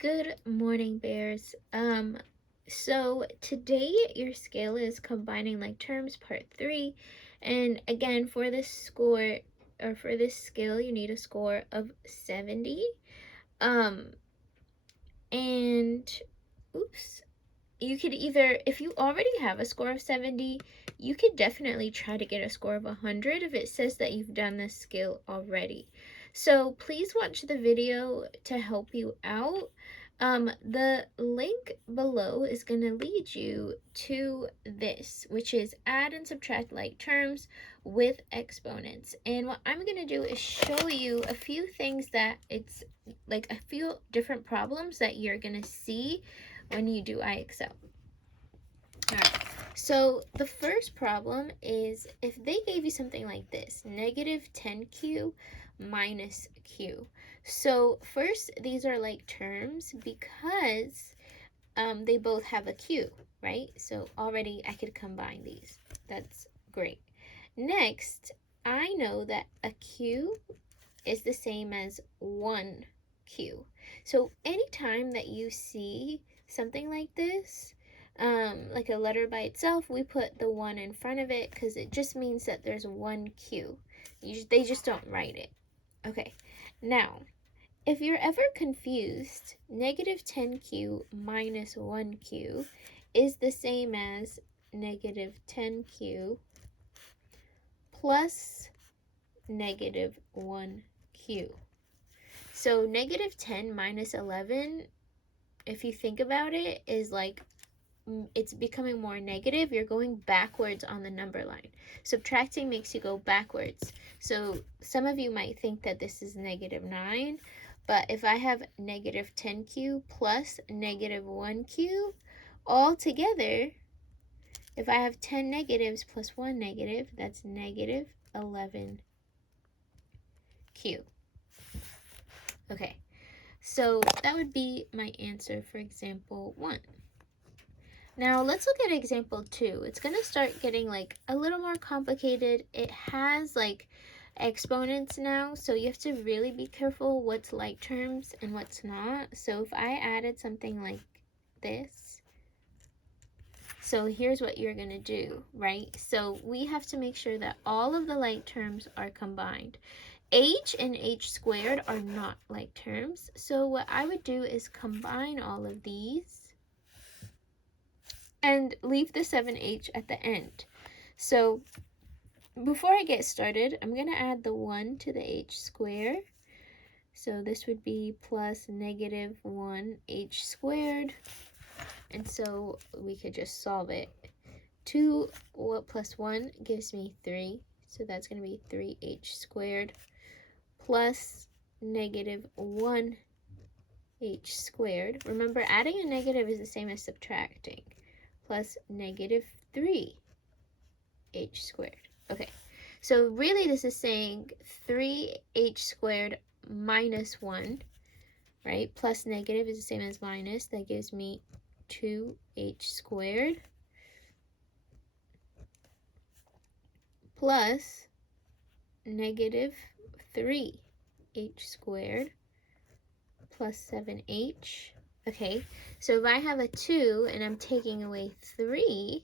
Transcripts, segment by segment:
Good morning, bears. So today your scale is combining like terms part 3, and again for this score or for this skill you need a score of 70. Um and oops, you could either, if you already have a score of 70, you could definitely try to get a score of 100 if it says that you've done this skill already. So please watch the video to help you out. The link below is going to lead you to this, which is add and subtract like terms with exponents. And what I'm going to do is show you a few things that it's like a few different problems that you're going to see when you do IXL. Alright, so the first problem is if they gave you something like this, negative 10q minus q. So first, these are like terms because they both have a q, right? So already I could combine these. That's great. Next, I know that a q is the same as 1q. So anytime that you see something like this, like a letter by itself, we put the 1 in front of it because it just means that there's 1q. They just don't write it. Okay, now, if you're ever confused, negative 10q minus 1q is the same as negative 10q plus negative 1q. So negative 10 minus 11, if you think about it, is like it's becoming more negative. You're going backwards on the number line. Subtracting makes you go backwards. So some of you might think that this is negative 9, but if I have negative 10q plus negative 1q, all together, if I have 10 negatives plus 1 negative, that's negative 11q. Okay, so that would be my answer for example 1. Now let's look at example 2. It's going to start getting like a little more complicated. It has like exponents now, so you have to really be careful what's like terms and what's not. So if I added something like this, so here's what you're going to do, right? So we have to make sure that all of the like terms are combined. H and h squared are not like terms, so what I would do is combine all of these and leave the 7h at the end. So before I get started, I'm going to add the 1 to the h squared. So this would be plus negative 1h squared. And so we could just solve it. 2 plus 1 gives me 3. So that's going to be 3h squared plus negative 1h squared. Remember, adding a negative is the same as subtracting. Plus negative 3h squared. Okay, so really this is saying 3h squared minus 1, right? Plus negative is the same as minus. That gives me 2h squared plus negative 3h squared plus 7h. Okay, so if I have a 2 and I'm taking away 3,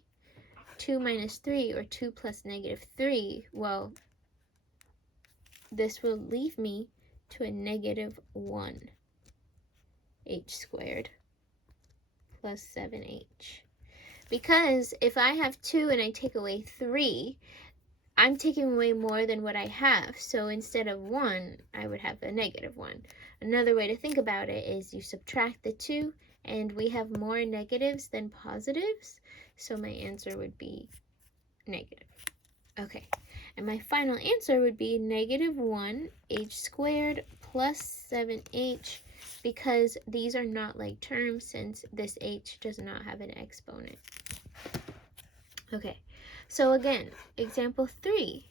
2 minus 3, or 2 plus negative 3, well, this will leave me to a negative 1h squared plus 7h. Because if I have 2 and I take away 3, I'm taking away more than what I have. So instead of 1, I would have a negative 1. Another way to think about it is you subtract the 2, and we have more negatives than positives. So my answer would be negative. Okay, and my final answer would be negative 1h squared plus 7h, because these are not like terms since this h does not have an exponent. Okay, so again, example 3,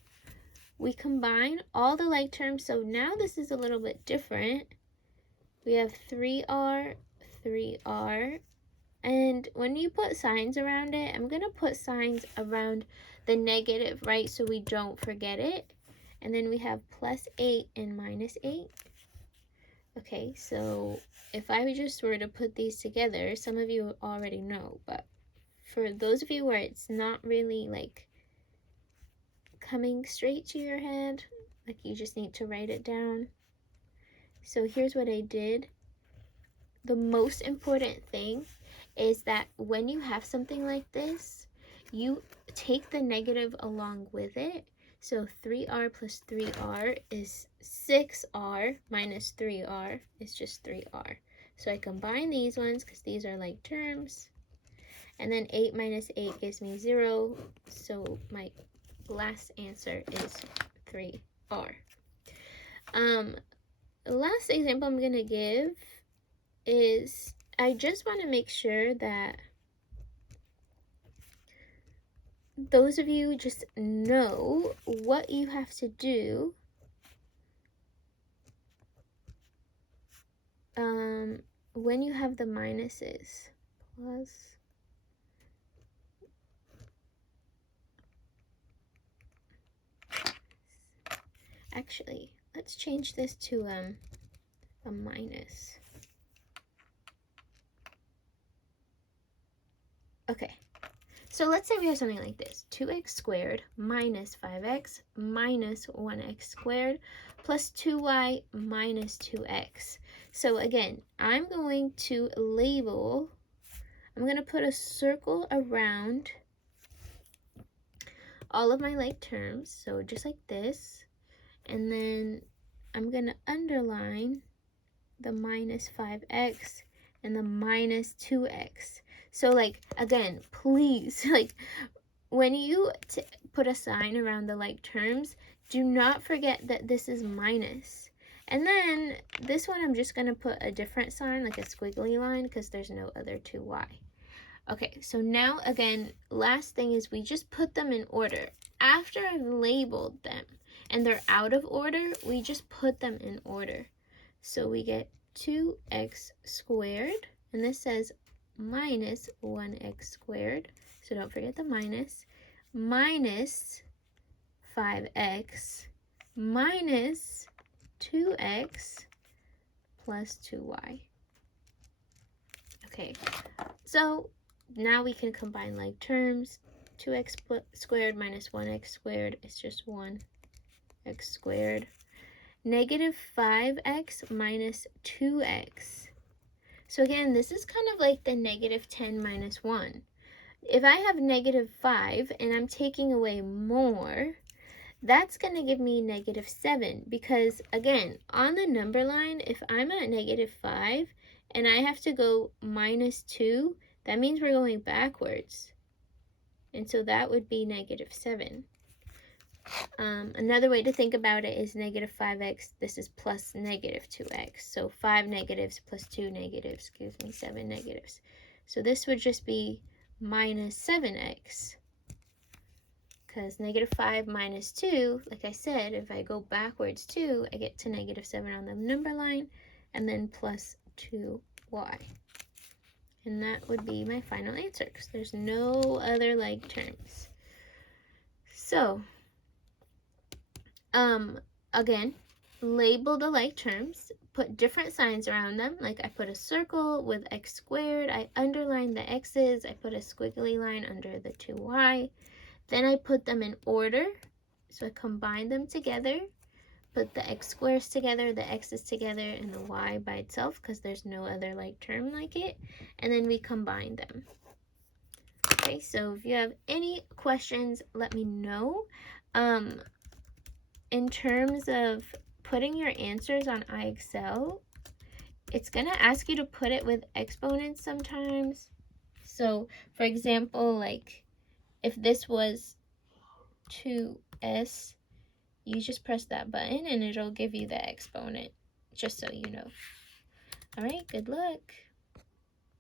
we combine all the like terms, so now this is a little bit different. We have 3r, 3r, and when you put signs around it, I'm going to put signs around the negative, right, so we don't forget it. And then we have plus 8 and minus 8. Okay, so if I just were to put these together, some of you already know, but for those of you where it's not really like coming straight to your head, like you just need to write it down. So here's what I did. The most important thing is that when you have something like this, you take the negative along with it. So 3r plus 3r is 6r minus 3r is just 3r. So I combine these ones because these are like terms. And then 8 minus 8 gives me 0. So my last answer is 3r. The last example I'm going to give is I just want to make sure that those of you just know what you have to do when you have the minuses. Plus, actually, let's change this to a minus. Okay, so let's say we have something like this. 2x squared minus 5x minus 1x squared plus 2y minus 2x. So again, I'm going to label, I'm going to put a circle around all of my like terms, so just like this, and then I'm going to underline the minus 5x and the minus 2x. So like, again, please, like, when you put a sign around the like terms, do not forget that this is minus. And then this one, I'm just going to put a different sign, like a squiggly line, because there's no other 2y. Okay, so now again, last thing is we just put them in order. After I've labeled them and they're out of order, we just put them in order. So we get 2x squared, and this says minus 1x squared, so don't forget the minus 5x minus 2x plus 2y. Okay, so now we can combine like terms. 2x squared minus 1x squared is just 1x squared. Negative 5x minus 2x. So again, this is kind of like the negative 10 minus 1. If I have negative 5 and I'm taking away more, that's going to give me negative 7, because again, on the number line, if I'm at negative 5 and I have to go minus 2, that means we're going backwards. And so that would be negative 7. Another way to think about it is negative 5x, this is plus negative 2x. So 5 negatives plus 2 negatives gives me 7 negatives. So this would just be minus 7x. Because negative 5 minus 2, like I said, if I go backwards 2, I get to negative 7 on the number line, and then plus 2y. And that would be my final answer, because there's no other like terms. So, again, label the like terms, put different signs around them. Like I put a circle with x squared, I underlined the x's, I put a squiggly line under the 2y. Then I put them in order, so I combined them together, put the x squares together, the x's together, and the y by itself, because there's no other like term like it, and then we combine them. Okay, so if you have any questions, let me know. In terms of putting your answers on iExcel, it's going to ask you to put it with exponents sometimes. So, for example, like if this was 2s, you just press that button and it'll give you the exponent, just so you know. All right, good luck.